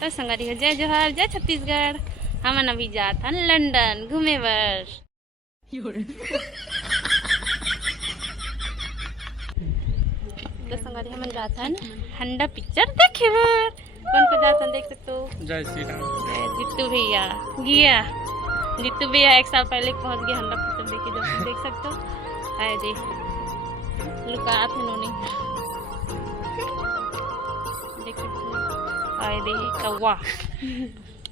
तो संगरी हो जय जोहार जय छत्तीसगढ़। हम अभी जात हन लंदन घूमे बर। तो संगरी हम जात हन हंडा पिक्चर देखे बर। कौन को जात हन देख सकते हो। जय श्री राम। जित्तू भैया गया। जित्तू भैया 1 साल पहले पहुंच गए हंडा पिक्चर देखे। जब देख सकते हो आए देख लुका इन्होंने देख सकते हो आए दे कौवा।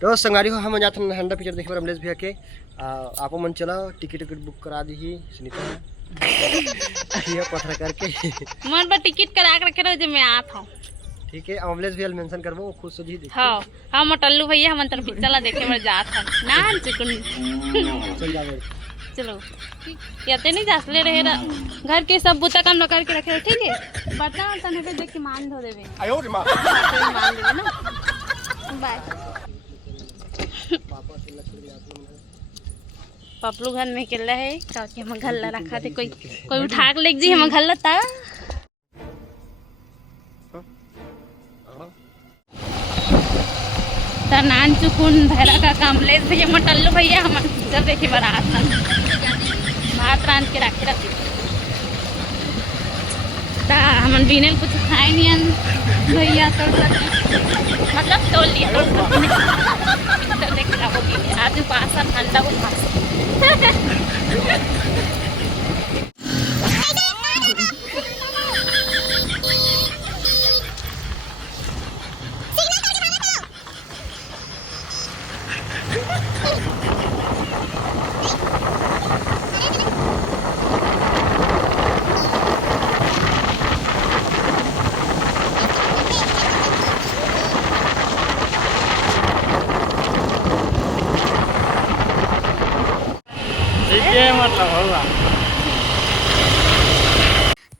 तो संगारी हो हम जाते हैं हंडा पिक्चर देखे पर अमलेश भैया के आपो मन चला टिकट बुक करा दी ही सुनीता ये पत्थर करके मन पर टिकट करा के रखे रहो जो मैं आता हूँ। ठीक है अमलेश भैया मेंशन करबो खुद से ही देख। हाँ हम टल्लू भैया हम अंतर पिक्चर देखे में जात हन ना चिकन चल जावे। चलो याते नहीं जासले रहे घर के सब बुता काम न करके रखे ठीक है। बता तने पे देख के मान धो देवे। आयो रे मां मान देवे ना। बाय पपलू घर में केला है काके हम घल्ला रखा थे कोई उठा के लेक जी हम घल्ला ता नान चुकुन भैरा का कामलेस भैया मटल्लू भैया हम जब देखे बारात भात रांध के रखे रखे ता हमन बिने कुछ खाए नहीं भैया तो मतलब तोल लिया तो देख रहा आज पास ठंडा वो पास मतलब होगा।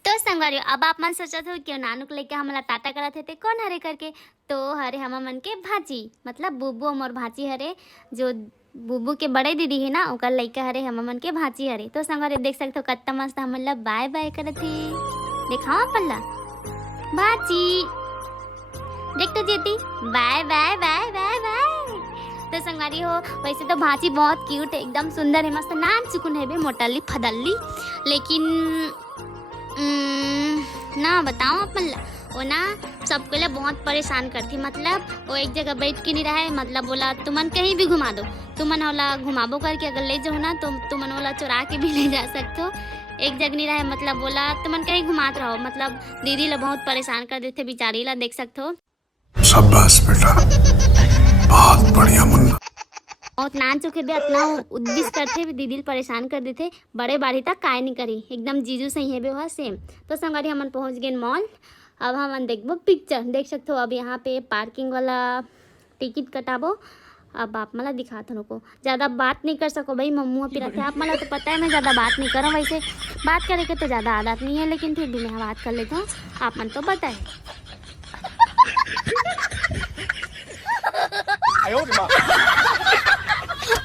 तो संगवारी अब आप मन सोचत हो कि नानू को लेके हमला टाटा करत थे कौन हरे करके। तो हरे हम मन के भाजी मतलब बुब्बू मोर भाजी हरे जो बुब्बू के बड़े दीदी है ना ओकर लइका हरे हम मन के भाजी हरे। तो संगवारी देख सकते हो कत्ता मस्त हम ला बाय बाय करत थे दिखाओ अपन ला भाजी देख तो जीती bye bye bye bye bye. तो संगवारी हो वैसे तो भाजी बहुत क्यूट है एकदम सुंदर है मस्त नाम चुकुन है बे मोटली फदल्ली लेकिन ना बताऊँ अपन वो ना सबके लिए बहुत परेशान करती। मतलब वो एक जगह बैठ के नहीं रहा है मतलब बोला तुमन कहीं भी घुमा दो तुमन वाला घुमाबो करके अगर ले जाओ ना तो तुमन वाला चुरा के भी ले जा सकते हो। एक जगह नहीं रहा है मतलब बोला तुमन कहीं घुमाते रहो मतलब दीदी ला बहुत परेशान कर देते बेचारी ला देख सकते हो। शाबाश बेटा बहुत बढ़िया मुन्ना। बहुत नान चुके भी इतना उद्देश्य करते दीदी परेशान कर देते बड़े बाड़ी तक काय नहीं करी एकदम जीजू सही है वह सेम। तो संगवारी हमन पहुंच गए मॉल। अब हम देखबो पिक्चर देख सकते हो। अब यहाँ पे पार्किंग वाला टिकट कटाबो। अब आप मला दिखाते रुको ज़्यादा बात नहीं कर सको भाई मम्मू पी रखे आप मला तो पता है मैं ज़्यादा बात नहीं करूँ। वैसे बात करे के तो ज़्यादा आदत नहीं है लेकिन फिर भी मैं बात कर लेता हूँ आप मन तो बताए।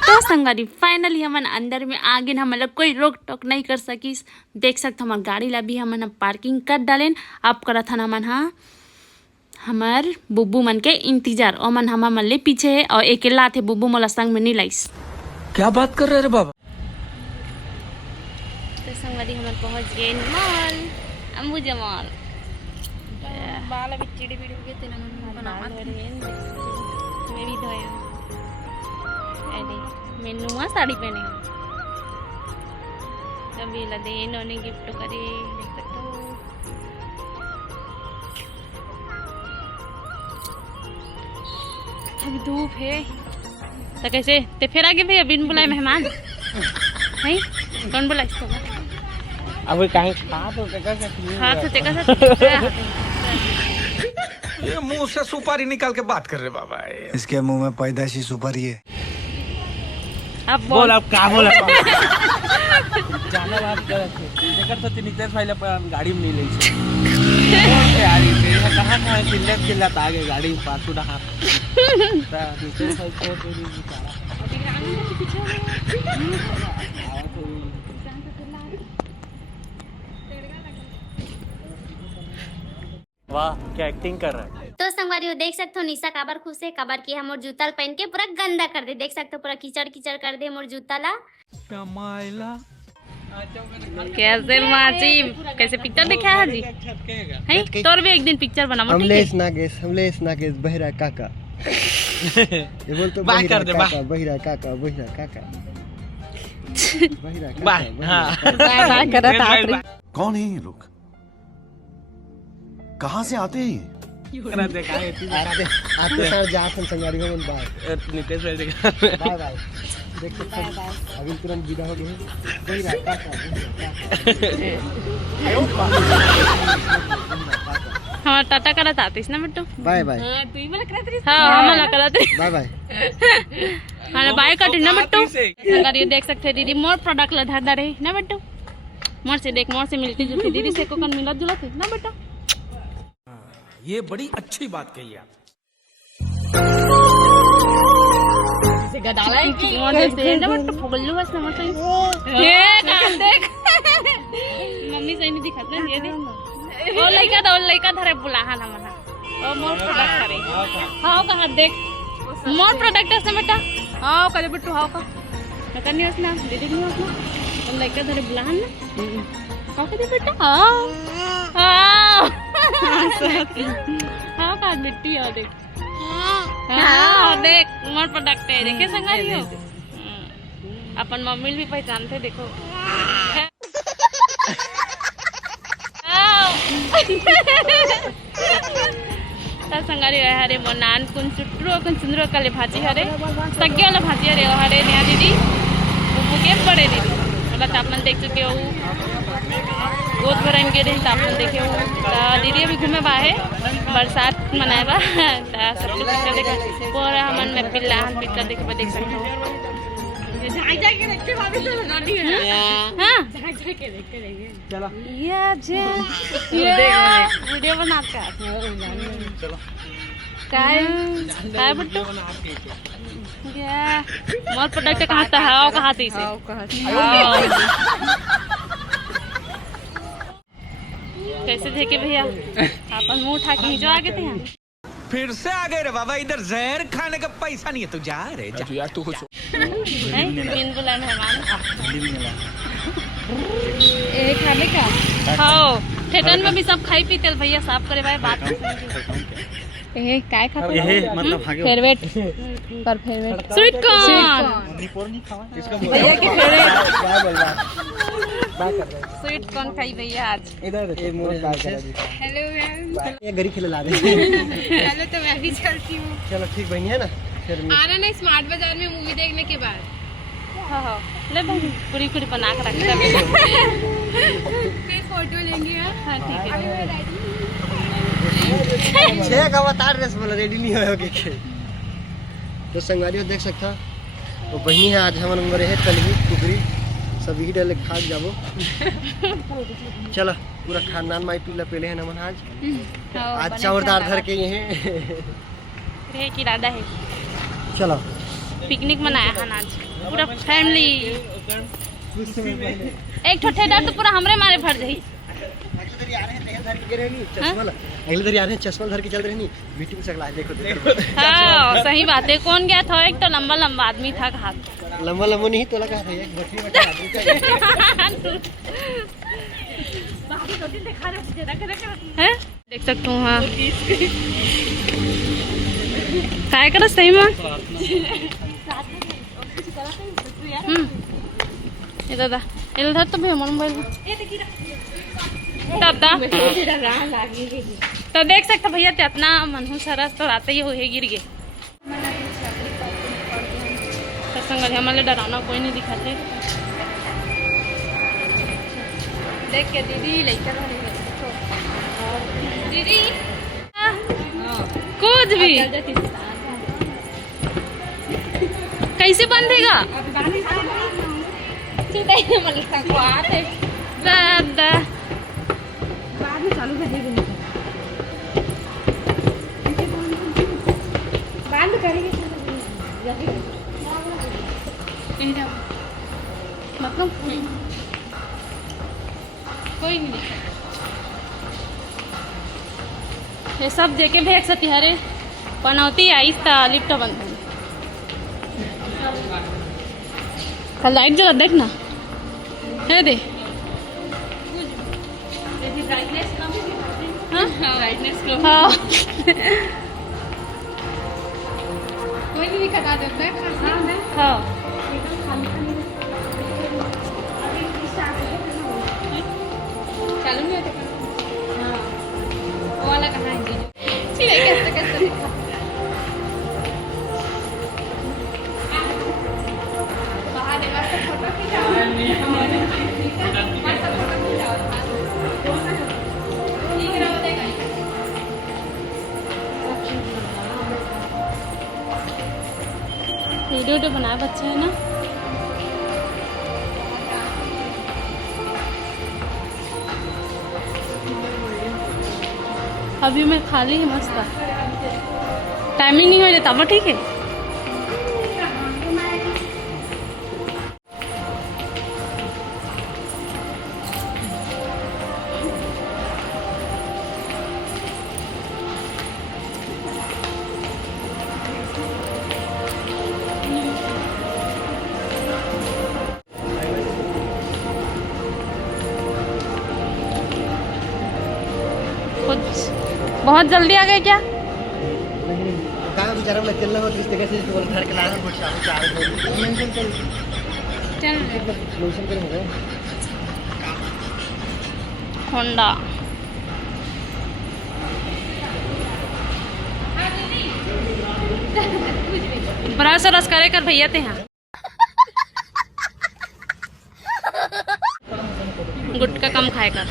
तो संगरी फाइनली हमन अंदर में आ गए हम लोग कोई रोक टोक नहीं कर सकी। देख सकते हमार गाड़ी ला भी हमन पार्किंग कर डालेन। अब करत हन हमन हाँ हमार बुब्बू मन के इंतजार और मन हम मन ले पीछे है और अकेला थे बुब्बू मोला संग में नहीं लाइस। क्या बात कर रहे रे बाबा। तो संगरी हमन पहुंच गए मॉल अंबुजा मॉल। बाल अभी चिड़ी बिड़ी हो गए थे ना मैं भी धोया अरे मैनू वहाँ साड़ी पहने कभी लदे इन्होंने गिफ्ट करे देख सकते हो। अभी धूप है तो कैसे ते फिर आगे भैया बिन बुलाए मेहमान है कौन बुलाए इसको अब कहीं खा तो ये मुंह से सुपारी निकाल के बात कर रहे बाबा। इसके मुंह में पैदाशी सुपारी है। अब बोल अब क्या बोला जाना बात कर जेकर तो नितेश भाई पर गाड़ी में नहीं ले यार ये कहां चिल्लत आ गए गाड़ी पास उड़ा नितेश भाई को तेरी बेचारा वाह क्या एक्टिंग कर रहा है। तो संगवारी देख सकते हो निशा काबर खुश है, काबर की हम जूता पहन के पूरा गंदा कर दे, देख सकते हो पूरा कीचड़ कीचड़ कर दे मोर जूता ला। कैसे माची कैसे पिक्चर देखा है जी है तोर भी एक दिन पिक्चर बनाओ ठीक है। हमलेश नागेश बहिरा काका ये बोल तो बाय कर दे, बाय। बहिरा काका बहिरा काका बहिरा बाय। काका हाँ कौन है ये लोग? कहाँ से आते हैं ये? देखा है आते सर जासन संगारी हो बाय नितेश भाई देखा बाय बाय देख सकते हैं अभी तुरंत विदा हो गए बहिरा काका हमारा टाटा करत आतीस ना बेटू बाय बाय हाँ हमारा करत बाय बाय हमारा बाय कट ना बेटू। अगर ये देख सकते हैं दीदी मोर प्रोडक्ट ला धर रहे ना बेटू, मोर से देख मोर से मिलती जुलती दीदी से को कन मिलत जुलत है ना बेटू। ये बड़ी अच्छी बात कही आप। फुगल्लू बस ना सही ये काम देख मम्मी सही नहीं दिखत ना ये देख ओ लइका धरे बुलाहा ना मना ओ मोर प्रोडक्ट करे हां कहां देख मोर प्रोडक्ट है बेटा हां करे बिट्टू हां का करनी उसना दीदी नहीं उसना ओ लइका धरे बुलाहा ना का करे बेटा हां हां हां का बिट्टू आ देख हाँ देख मोर प्रोडक्ट है देखे संगारी हो अपन मम्मी भी पहचानते देखो संगारी हरे मोर नान कुन सुट्रो कुन सुंदरो कले भाजी हरे सग्गे वाला भाजी हरे हरे नया दीदी बुबू के बड़े दीदी मतलब तापमान देख चुके हो गोद भरन के दिन तापमान देखे हो दीदी अभी घूमे बा है बरसात मनाए बा सब कुछ पिक्चर देखा पूरा हमन में पिल्लाहन पिक्चर देखे बा देख सकते हो चलो वीडियो बनाते चलो काय बट्टू मोर प्रोडक्ट कहाँ था हाओ कहाँ थी से कैसे देखे भैया अपन मुंह उठा के ही जो आगे थे यहाँ फिर से आ गए रे बाबा, इधर जहर खाने का पैसा नहीं है तो जा रे जा। यार तू कुछ बिन बुलाए मेहमान खाने का हाँ थिएटर में भी सब खाई पीते भैया साफ करे भाई बात काय खाता ये मतलब फेवरेट पर फेवरेट स्वीट कॉर्न भैया के फेवरेट स्वीट कॉर्न खाई भैया आज इधर ये मोर बाय कर दी हेलो मैम। ये गरी खिला ला दे हेलो तो मैं भी चलती हूँ। चलो ठीक बनी है ना फिर आना ना स्मार्ट बाजार में मूवी देखने के बाद। हाँ ले बहन पूरी पूरी बना के रखते फिर फोटो लेंगे। हाँ ठीक है छह का अवतार ड्रेस वाला रेडी नहीं होगे के तो संगवारी देख सकता वो बहनी है आज हमारे उम्र है कल ही टुकड़ी सब ही डाले खा जाबो चलो पूरा खानदान माई पीला पहले है नमन आज चावरदार धर के ये है कि दादा है चलो पिकनिक मनाया है आज पूरा फैमिली एक ठो ठेडा तो पूरा हमरे मारे भर जाई अगले दर आ रहे हैं चश्मा धर के चल रहे नहीं बेटी को सकला देखो हाँ सही बात है कौन गया था एक तो लंबा लंबा आदमी था हाथ लंबा लंबा नहीं तो लगा था एक बटरी बटरी आदमी है देख सकता हूँ हाँ काय कर सही में ये दादा इधर तो भैया मोबाइल तब तो देख सकते भैया इतना मनहू सरस तो आते ही हो गिर गए संग हमारे डराना कोई नहीं दिखाते देख के दीदी लेकर दीदी कुछ भी कैसे बंधेगा दादा बाद में चालू करेंगे बाद में करेंगे मतलब कोई नहीं ये सब जेके भेज सकती हरे पनौती आई था लिफ्ट बंद हो कल लाइट जला देखना है दे हाँ कोई भी खटा देता है हाँ चालू नहीं होता वो वाला कहाँ है जी कैसे कैसे बाहर है मस्त फोटो खिंचाओ मस्त फोटो खिंचाओ ठीक रहो देगा वीडियो बनाया बच्चे है ना अभी मैं खाली है मस्त टाइमिंग नहीं हो रही तब ठीक है कुछ बहुत जल्दी आ गए क्या कहाँ बेचारा मैं चलना हो तो इस जगह से बोल घर के लाना कुछ आप चार मेंशन कर चल मेंशन करेंगे होंडा ब्रश रस करे कर भैया ते यहाँ गुटका कम खाए कर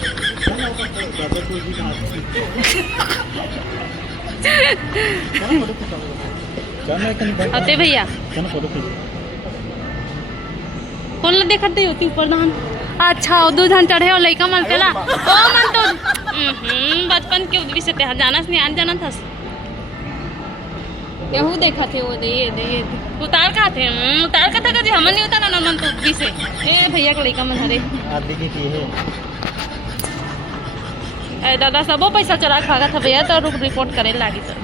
अते भैया कौन ला देखते होती ऊपर धान अच्छा दो धान चढ़े और लड़का मन पेला ओ मन तो बचपन के उदवी से तेहा जाना नहीं आन जाना था केहू देखा थे वो दे उतार का थे उतार का था कभी हमन नहीं उतारा ना मन तो उदवी से ए भैया का लड़का मन हरे आदि की है ए दादा सबो पैसा चुरा खागा था भैया तो रुक रिपोर्ट करे लागी सर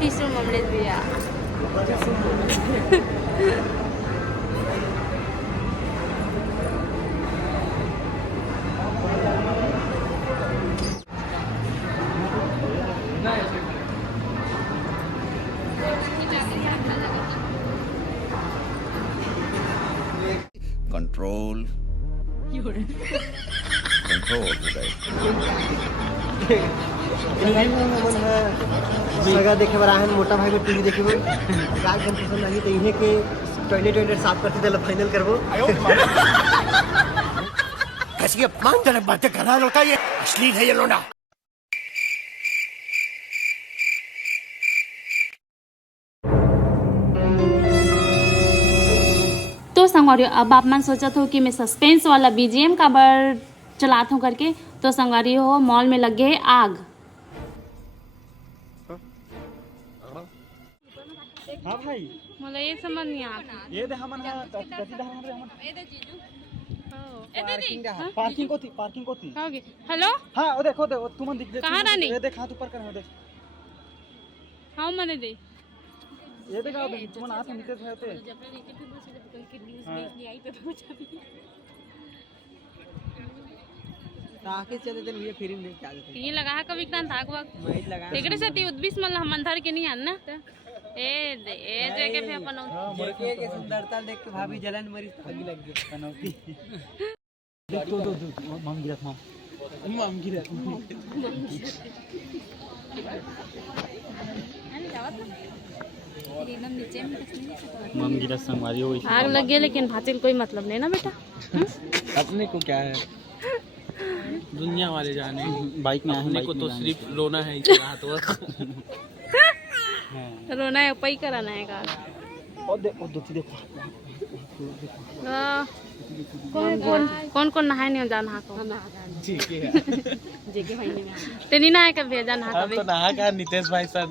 तीसरे मामले भैया कंट्रोल कंट्रोल जगह देखे बड़ा है मोटा भाई में टीवी देखे गाय जन पसंद नहीं तो इन्हें के टॉयलेट साफ करते थे फाइनल करबो कैसी अपमानजनक बातें कर रहा है लड़का ये अश्लील है ये लोना तो संगवारियों अब आप मन सोचत हो कि मैं सस्पेंस वाला बीजीएम का बार चलाता हूँ करके तो संगवारियों हो मॉल में लग गए आग हाँ भाई मतलब ये समझ नहीं आता ये दे हमन कति दे हमन ए दे जीजू पार्किंग को थी हो गए हेलो हां ओ देखो दे तुमन दिख दे कहाँ रानी? ये देख हाथ ऊपर कर दे हाँ मैंने दे ये देखा तुमन हाथ नीचे से होते ताके चले दिन ये फिल्म देख के आ जाते ये लगा है कभी विक्रांत आग वक्त मैच लगा एकरे से ती उद्बिस मन हम धर के नहीं आन ना ए दे के फिर अपन जेके के सुंदरता देख के भाभी जलन मरी आगी लग गई पनौती देख तो मम गिरत मम गिरत मम गिरत संगवारी हो आग लग गया लेकिन भातिल कोई मतलब नहीं ना बेटा अपने को क्या है दुनिया वाले जाने बाइक में अपने को तो सिर्फ रोना है इतना तो रोना है पई कराना है का और देखो कौन कौन नहाए नहीं जान नहा को तेनी नहाए कभी जान नहा कभी तो नहा का नितेश भाई सर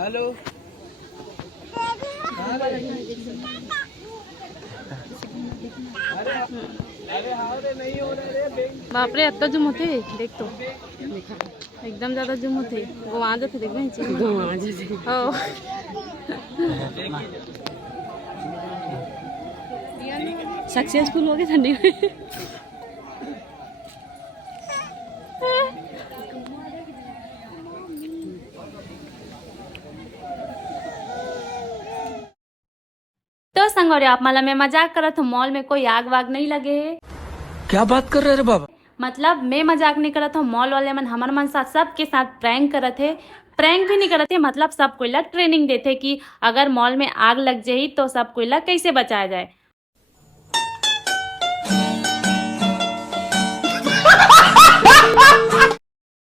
हेलो बाप रे इतना जुम होते देख तो एकदम ज्यादा जुम होते वो वहाँ जाते देख सक्सेसफुल हो गए ठंडी में तो संगोरे आप मला मैं मजाक करत हूँ मॉल में कोई आग वाग नहीं लगे है क्या बात कर रहे रे बाबा मतलब मैं मजाक नहीं करत हूँ मॉल वाले मन हमारे मन साथ सबके साथ प्रैंक करत है प्रैंक भी नहीं करते मतलब सब कोई ला ट्रेनिंग देते कि अगर मॉल में आग लग जाए तो सब कोई ला कैसे बचाया जाए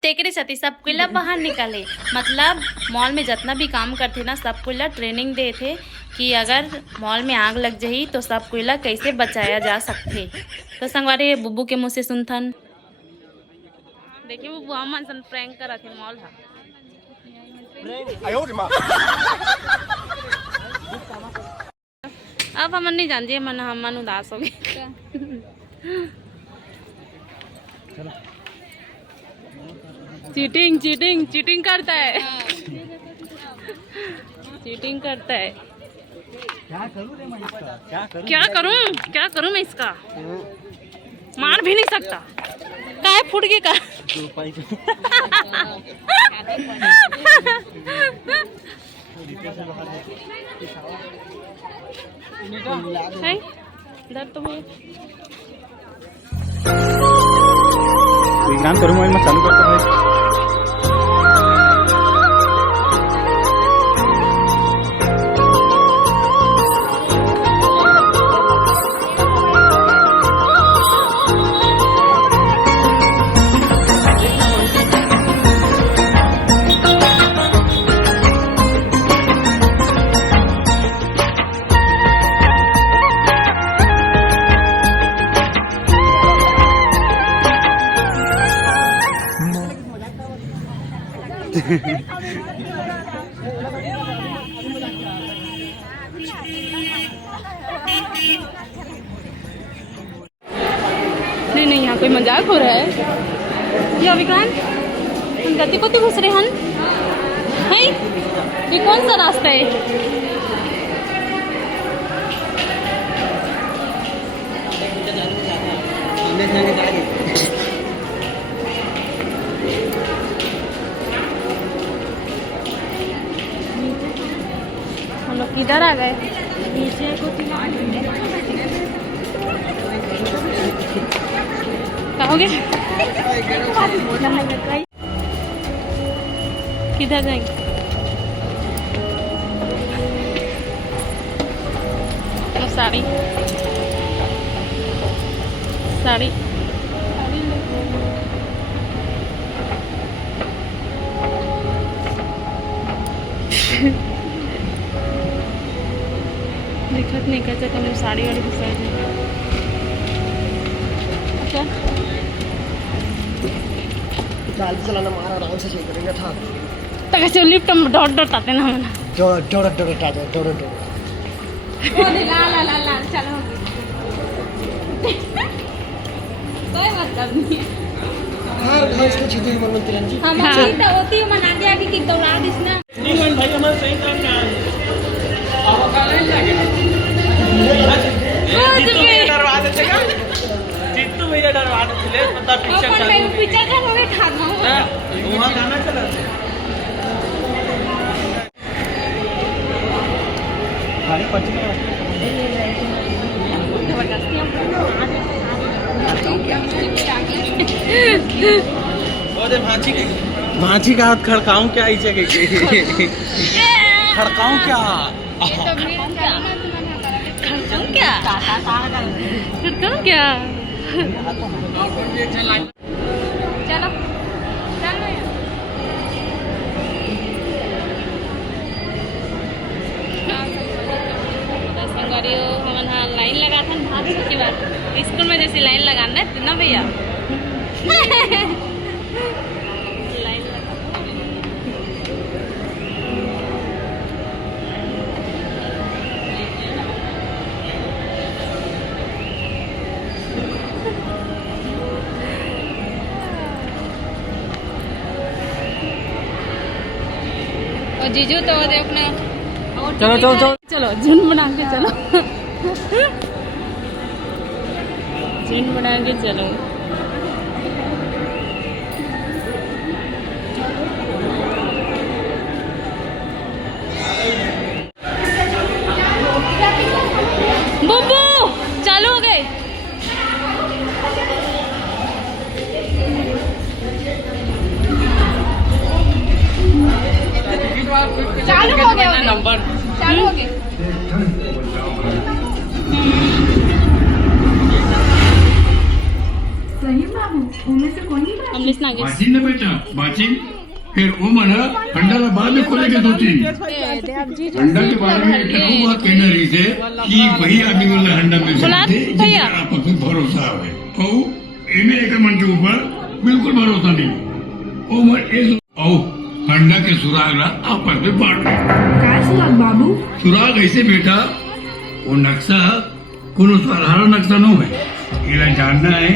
तेकरे सती सब कोई ला बाहर निकाले मतलब मॉल में जितना भी काम करते ना सब कोई ला ट्रेनिंग दे थे कि अगर मॉल में आग लग जाए तो सब कोई ला कैसे बचाया जा सकते तो संगवारी बुब्बू के मुँह से सुनथन देखिए बुब्बू हम सन प्रैंक करा थे मॉल हा अब हम नहीं जानते मन उदास हो गए चीटिंग चीटिंग चीटिंग करता है चीटिंग करता है क्या करूं मैं इसका मार भी नहीं सकता काय फूट गए का डर तो विज्ञान करूँ मैं चालू करता हूँ नहीं यहाँ कोई मजाक हो रहा है या विक्रांत हम गति को घुस रहे हन है ये कौन सा रास्ता है हम लोग किधर आ गए कहोगे किधर जाएंगे साड़ी साड़ी दिखत नहीं कैसे तुम साड़ी वाली घुसा क्या चाल चलाना मारा आराम से सही करेंगे था तो कैसे लिफ्ट में डॉट डॉट आते ना हमें डोर ला चलो कोई मतलब नहीं हाँ इसको छीटी मन में तिरंजी हमारी तो होती है मन आगे आगे की दौड़ा दिस ना भाई हमारे सही काम में आ डरवा देते का चित्तू भैया डरवा देते पता पीछे का होवे खाना वहाँ गाना चला गाड़ी भांची का हाथ खड़काऊं क्या इसे खड़काऊं क्या खड़काऊं क्या चलो स्कूल में जैसे लाइन लगाना है ना भैया। लाइन लगा और जीजू तो अपने चलो चलो चलो चलो झुंड बना के चलो। झुंड बना के चलो। बुब्बू चालू हो गए। चालू हो गया नंबर चालू हो गया। अमरीश नागेश वाचिन ना बेटा वाचिन फिर वो मना अंडाला बाद में खोलेंगे 2-3 अंडा के बारे में एक वो बात कहना रही थे कि वही आदमी वाला अंडा में से थे भैया। आप पर भरोसा है और इन्हें एक मन के ऊपर बिल्कुल भरोसा नहीं ओ मन इस ओ अंडा के सुराग ला आपस में बांट दो। बाबू सुराग ऐसे बेटा वो नक्शा कोनो साधारण नक्शा न है इला जानना है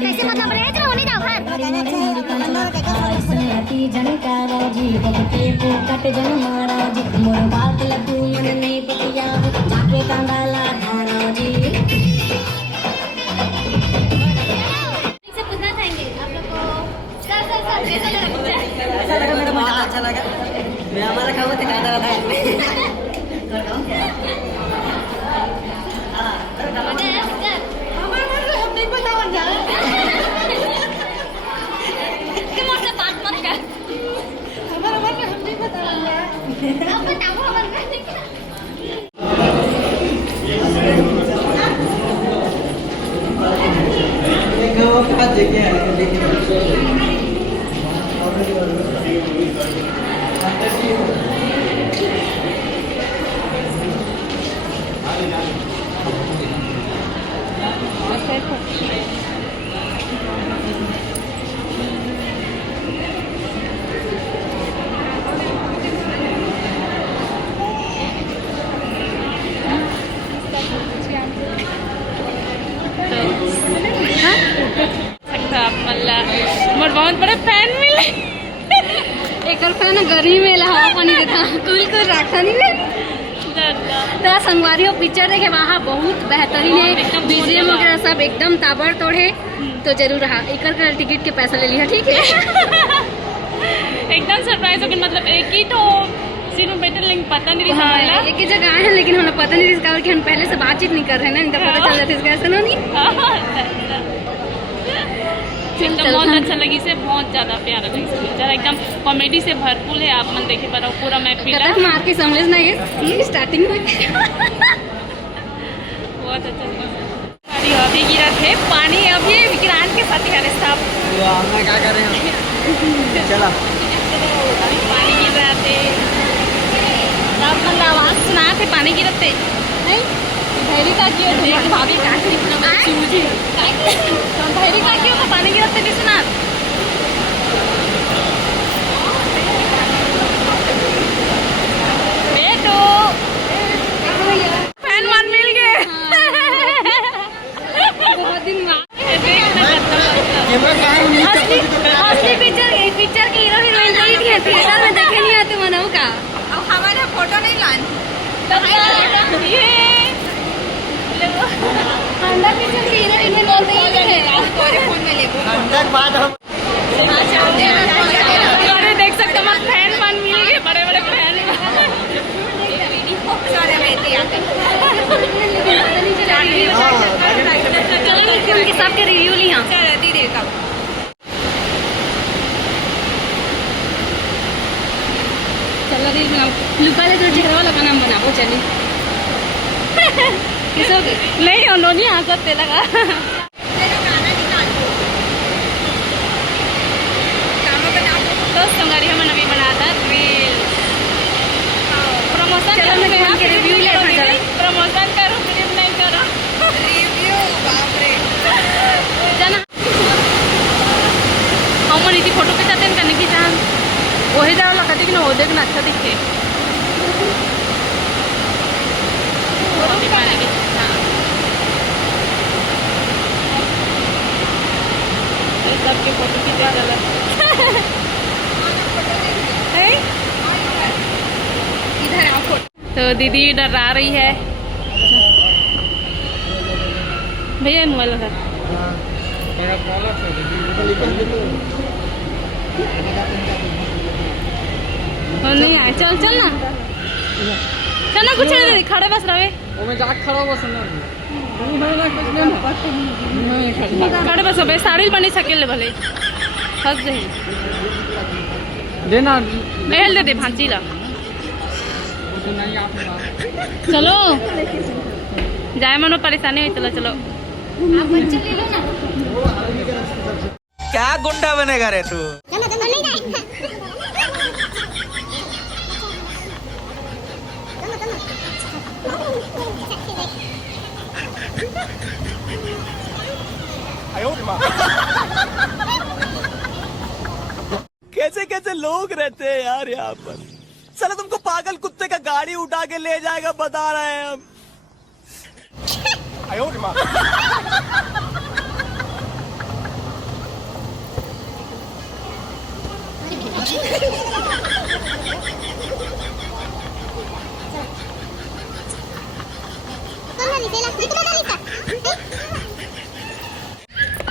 कैसे मतलब रहे जो होने जाओ से पूछना चाहेंगे आप लोग को सर कैसा लगा? मेरा बहुत अच्छा लगा। मैं हमारा खाऊंगा तो खाता रहता है। मोर बहुत बड़े फैन मिले। एक फैन गर्मी में हवा पानी देता कुल रखा नहीं तो संगवारी हो पिक्चर देखे वहाँ बहुत बेहतरीन है। बीजीएम वगैरह सब एकदम ताबड़तोड़ है। तो जरूर रहा एक टिकट के पैसा ले लिया ठीक है। एकदम सरप्राइज हो गया। मतलब एक ही तो सीन में बैठे लेकिन पता नहीं था हाँ, एक ही जगह आए हैं लेकिन हमें पता नहीं इसका कि हम पहले से बातचीत नहीं कर रहे हैं ना, नहीं तो पता चल जाता इसका ऐसा नहीं। एकदम बहुत अच्छा लगी से, बहुत ज्यादा प्यारा लगी से पिक्चर। एकदम कॉमेडी से भरपूर है। आप मन देखे पर पूरा मैं पीला कतक मार के समझ ना ये स्टार्टिंग में बहुत अच्छा लगा। पानी अभी गिरा थे, पानी अभी विक्रांत के साथ ही सब हमने क्या कर रहे हैं चला पानी गिर रहे थे। सब मतलब आवाज सुना थे पानी गिरते नहीं। भैरी का क्यों देख भाभी काटी चूजी भैरी का क्यों तो पानी गिरते नहीं सुना। बेटो फैन मान मिल गए। बहुत दिन बाद असली पिक्चर के हीरो हीरोइन कोई नहीं है, थिएटर में देखे नहीं आते मनाऊ का। अब हमारे फोटो नहीं लान के बाद हम अरे देख सकते हो फैन वन मिल गए, बड़े बड़े फैन। चलो उनके सबके रिव्यू ली हाँ। चलो रील बनाओ, लुका ले तो चेहरा वाला का नाम बनाओ चलिए। नहीं उन्होंने हंसते लगा। तो संगारी हम नवी बनाता रील प्रमोशन रिव्यू ले प्रमोशन करो, फिल्म नहीं करो रिव्यू। बाप रे जना हम नीति फोटो खिंचाते हैं करने की चाह वही जाओ लगा दिख ना, वो देखना अच्छा दिखे। सबके फोटो खींचा चला। इधर आओ फोटो। तो दीदी डरा रही है भैया मोबाइल का। नहीं आए, चल चल ना, चल ना कुछ नहीं खड़े बस रहे खड़े बस हो साड़ी बनी सकेले भले हंस दे देना महल दे दे भांची ला। चलो जाए मनो परेशानी हुई, चलो चलो। आप बच्चे ले लो ना। क्या गुंडा बनेगा रे तू? कैसे कैसे लोग रहते हैं यार यहाँ पर। साला तुमको पागल कुत्ते का गाड़ी उठा के ले जाएगा बता रहे हैं हम।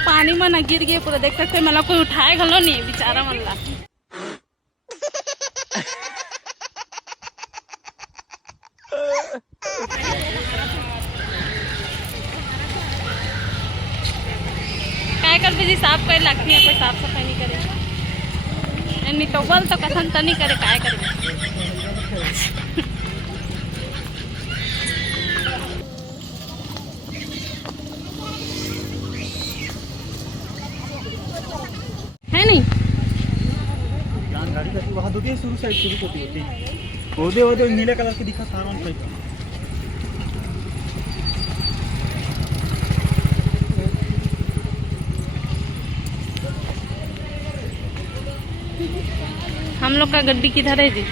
पानी में ना गिर गए पूरा, देख सकते मतलब कोई उठाए घलो नहीं बेचारा मल्ला। काय कर जी साफ कर लगती है, कोई साफ सफाई नहीं करे नहीं तो बोल तो कथन तो नहीं करे काय करे। है नहीं गाड़ी का वहाँ देखिए शुरू साइड शुरू होती होती ओदे ओदे नीले कलर के दिखा सारा पे। हम लोग का गड्डी किधर है जी?